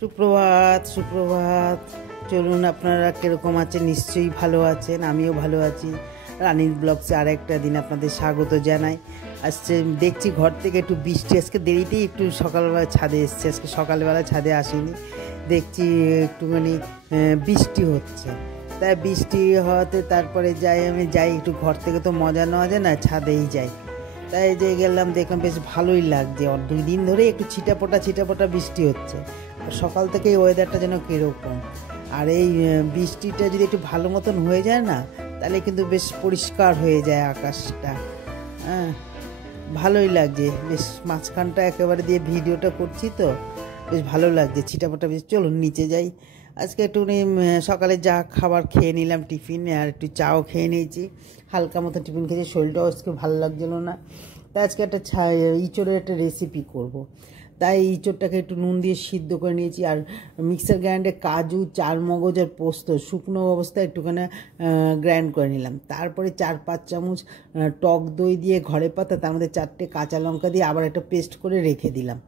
সুপ্রভাত সুপ্রভাত। চলুন, আপনারা কীরকম আছেন? নিশ্চয়ই ভালো আছেন, আমিও ভালো আছি। রানিং ব্লগসে আর একটা দিন আপনাদের স্বাগত জানাই। আজকে দেখছি ঘর থেকে একটু বৃষ্টি, আজকে দেরিতেই একটু সকালবেলা ছাদে এসছে, আজকে সকালবেলা ছাদে আসিনি। দেখছি একটুখানি বৃষ্টি হচ্ছে, তাই বৃষ্টি হওয়াতে তারপরে আমি যাই একটু, ঘর থেকে তো মজা নেওয়া যায় না, ছাদেই যাই। তাই যে গেলাম, দেখলাম বেশ ভালোই লাগছে। 2 দিন ধরে একটু ছিটাপোটা বৃষ্টি হচ্ছে, সকাল থেকে এই ওয়েদারটা যেন কীরকম। আর এই বৃষ্টিটা যদি একটু ভালো মতন হয়ে যায় না, তাহলে কিন্তু বেশ পরিষ্কার হয়ে যায় আকাশটা। হ্যাঁ, ভালোই লাগছে। বেশ মাঝখানটা একেবারে দিয়ে ভিডিওটা করছি তো বেশ ভালো লাগছে, ছিটাপোটা বেশ। চলুন নিচে যাই। আজকে একটুখানি সকালে যা খাবার খেয়ে নিলাম টিফিন, আর একটু চাও খেয়ে নিয়েছি, হালকা মতো টিফিন খেয়েছি। শরীরটাও আজকে ভালো লাগছিল না, তাই আজকে একটা ইঁচড়ের একটা রেসিপি করব। তাই ইঁচড়টাকে একটু নুন দিয়ে সিদ্ধ করে নিয়েছি, আর মিক্সার গ্রাইন্ডে কাজু, চারমগজ আর পোস্ত শুকনো অবস্থায় একটুখানি গ্রাইন্ড করে নিলাম। তারপরে 4-5 চামচ টক দই দিয়ে ঘরে পাতা, তার মধ্যে 4টে কাঁচা লঙ্কা দিয়ে আবার একটা পেস্ট করে রেখে দিলাম।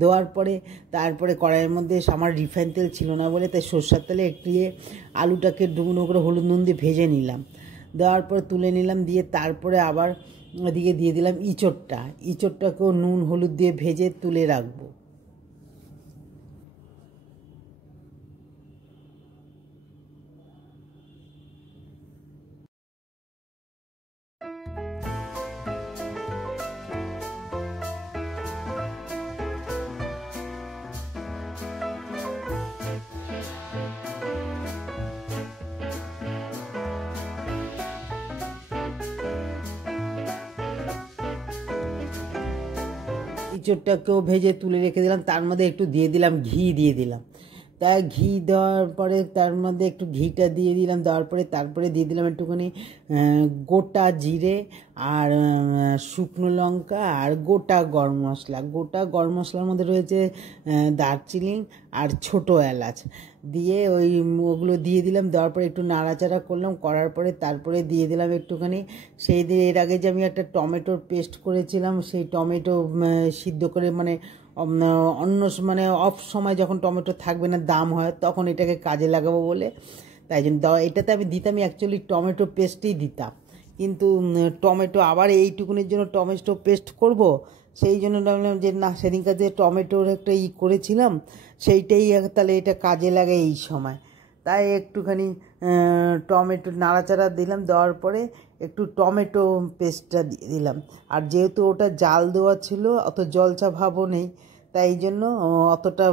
দেওয়ার পরে তারপরে কড়াইয়ের মধ্যে আমার রিফাইন তেল ছিল না বলে, তাই সরষের তেলে একটু আলুটাকে ডুবো করে হলুদ নুন দিয়ে ভেজে নিলাম। দেওয়ার পরে তুলে নিলাম, দিয়ে তারপরে আবার ওদিকে দিয়ে দিলাম ইঁচড়টাকেও নুন হলুদ দিয়ে ভেজে তুলে রাখবো। ইঁচড়টাকেও ভেজে তুলে রেখে দিলাম, তার মধ্যে একটু ঘি দিয়ে দিলাম। তাই ঘি দেওয়ার পরে তার মধ্যে একটু ঘিটা দিয়ে দিলাম, দেওয়ার পরে তারপরে দিয়ে দিলাম একটুখানি গোটা জিরে আর শুকনো লঙ্কা আর গোটা গরম মশলা। গোটা গরম মশলার মধ্যে রয়েছে দারচিনি আর ছোটো এলাচ, দিয়ে ওগুলো দিয়ে দিলাম। দেওয়ার পরে একটু নাড়াচাড়া করলাম, করার পরে তারপরে দিয়ে দিলাম একটুখানি এর আগে যে আমি একটা টমেটোর পেস্ট করেছিলাম, সেই টমেটো সিদ্ধ করে, মানে অন্য অফ সময় যখন টমেটো থাকবে না, দাম হয়, তখন এটাকে কাজে লাগাবো বলে, তাই জন্য এটাতে আমি দিতাম অ্যাকচুয়ালি টমেটো পেস্টই দিতাম। কিন্তু টমেটো আবার এইটুকুনের জন্য টমেটো পেস্ট করব, সেই জন্য ভাবলাম যে না, সেদিনকার যে টমেটোর একটা করেছিলাম, সেইটাই তাহলে এটা কাজে লাগে এই সময়। তাই একটুখানি টমেটো নাড়াচাড়া দিলাম, দেওয়ার পরে একটু টমেটো পেস্টটা দিয়ে দিলাম। আর যেহেতু ওটা জাল দেওয়া ছিল, অত জলচা ভাবও নেই, তাই এই জন্য অতটা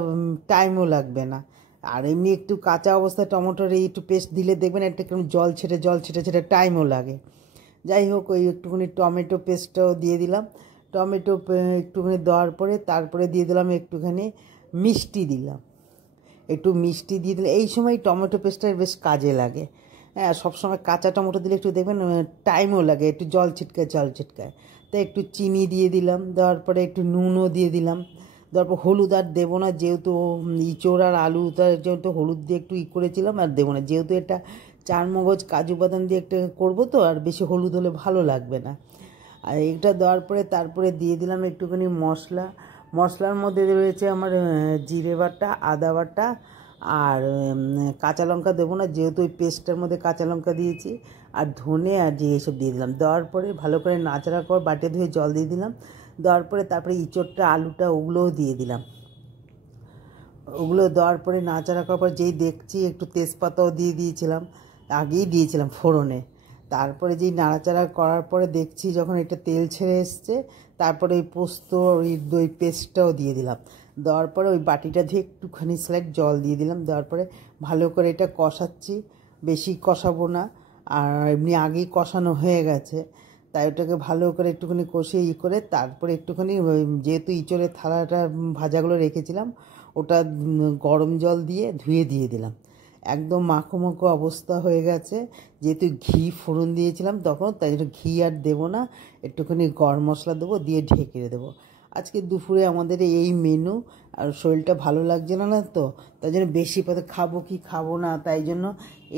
টাইমও লাগবে না। আর এমনি একটু কাঁচা অবস্থায় টমেটোর একটু পেস্ট দিলে দেখবেন একটা কেমন জল ছেটে টাইমও লাগে। যাই হোক, ওই একটুখানি টমেটো পেস্টটাও দিয়ে দিলাম। টমেটো একটুখানি দেওয়ার পরে তারপরে দিয়ে দিলাম একটুখানি মিষ্টি দিলাম। একটু মিষ্টি দিয়ে দিলে এই সময় টমেটো পেস্টটা বেশ কাজে লাগে। হ্যাঁ, সবসময় কাঁচা টমেটো দিলে একটু দেখবেন টাইমও লাগে, একটু জল ছিটকায়। তাই একটু চিনি দিয়ে দিলাম, দেওয়ার পরে একটু নুনও দিয়ে দিলাম। দেওয়ার পর হলুদ আর দেবো না, যেহেতু ইঁচড় আর আলুটা যেহেতু হলুদ দিয়ে একটু করেছিলাম, আর দেবো না, যেহেতু এটা চারমগজ কাজু বাদাম দিয়ে একটা করবো তো, আর বেশি হলুদ হলে ভালো লাগবে না। আর এটা দেওয়ার পরে তারপরে দিয়ে দিলাম একটুখানি মশলার মধ্যে রয়েছে আমার জিরে বাটা, আদা বাটা, আর কাঁচা লঙ্কা দেবো না, যেহেতু ওই পেস্টটার মধ্যে কাঁচা লঙ্কা দিয়েছি, আর ধনে আর জিরে এসব দিয়ে দিলাম। দেওয়ার পরে ভালো করে নাড়াচাড়া করে বাটিতে ধুয়ে জল দিয়ে দিলাম। দেওয়ার পরে তারপরে ইঁচড়টা, আলুটা, ওগুলোও দিয়ে দিলাম। ওগুলো দেওয়ার পরে নাড়াচাড়া করার পর যেই দেখছি একটু তেজপাতাও দিয়ে দিয়েছিলাম, আগেই দিয়েছিলাম ফোড়নে। তারপরে যেই নাড়াচাড়া করার পরে দেখছি যখন এটা তেল ছেড়ে এসছে, তারপরে ওই পোস্ত, ওই দই পেস্টটাও দিয়ে দিলাম। দেওয়ার পরে ওই বাটিটা ধুয়ে একটুখানি স্লাইড জল দিয়ে দিলাম। দেওয়ার পরে ভালো করে এটা কষাচ্ছি, বেশি কষাবো না, আর এমনি আগেই কষানো হয়ে গেছে, তাই ওটাকে ভালো করে একটুখানি কষিয়ে করে তারপরে একটুখানি যেহেতু ইঁচড়ের থালাটা ভাজাগুলো রেখেছিলাম, ওটা গরম জল দিয়ে ধুয়ে দিয়ে দিলাম। একদম মাখো অবস্থা হয়ে গেছে, যেহেতু ঘি ফোড়ন দিয়েছিলাম তখন, তাই জন্য ঘি আর দেবো না, একটুখানি গরম মশলা দেবো, দিয়ে ঢেকে দেবো। আজকে দুপুরে আমাদের এই মেনু। আর শরীরটা ভালো লাগছে না তো, তাই জন্য বেশি পথে খাবো কি খাবো না, তাই জন্য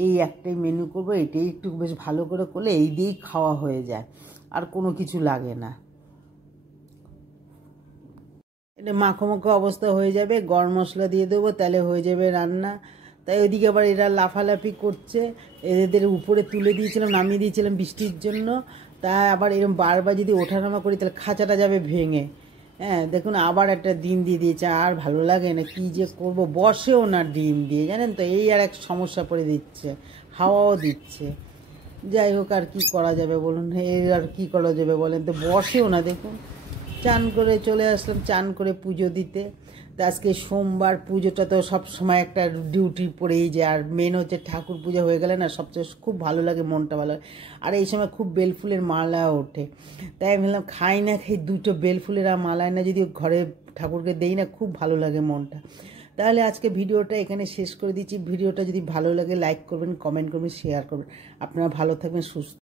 এই একটাই মেনু করবো। এটাই একটু বেশ ভালো করে করলে এই দিয়েই খাওয়া হয়ে যায়, আর কোনো কিছু লাগে না। এটা মাখো মাখো অবস্থা হয়ে যাবে, গরম মশলা দিয়ে দেবো, তাহলে হয়ে যাবে রান্না। তাই ওইদিকে আবার এরা লাফালাফি করছে, এদের উপরে তুলে দিয়েছিলাম, নামিয়ে দিয়েছিলাম বৃষ্টির জন্য। তাই আবার এরকম বারবার যদি ওঠানামা করি তাহলে খাঁচাটা যাবে ভেঙে। হ্যাঁ দেখুন আবার একটা ডিম দিয়ে দিয়েছে, আর ভালো লাগে না, কি যে করব, বসেও না ডিম দিয়ে, জানেন তো, এই আর এক সমস্যা পড়ে দিচ্ছে, হাওয়াও দিচ্ছে। যাই হোক, আর কি করা যাবে বলুন, এর আর কি করা যাবে বলেন তো, বসেও না। দেখুন চান করে চলে আসলাম, চান করে পুজো দিতে। তা আজকে সোমবার, পুজোটা তো সব সময় একটা ডিউটি পড়েই যায়, আর মেন হচ্ছে ঠাকুর পুজো হয়ে গেলে না সবচেয়ে খুব ভালো লাগে, মনটা ভালো লাগে। আর এই সময় খুব বেলফুলের মালা ওঠে, তাই আমি ভাবলাম খাই না খাই দুটো বেলফুলের আর মালায় না যদি ঘরে ঠাকুরকে দেই না, খুব ভালো লাগে মনটা। তাহলে আজকে ভিডিওটা এখানে শেষ করে দিচ্ছি। ভিডিওটা যদি ভালো লাগে লাইক করবেন, কমেন্ট করবেন, শেয়ার করবেন। আপনারা ভালো থাকবেন, সুস্থ।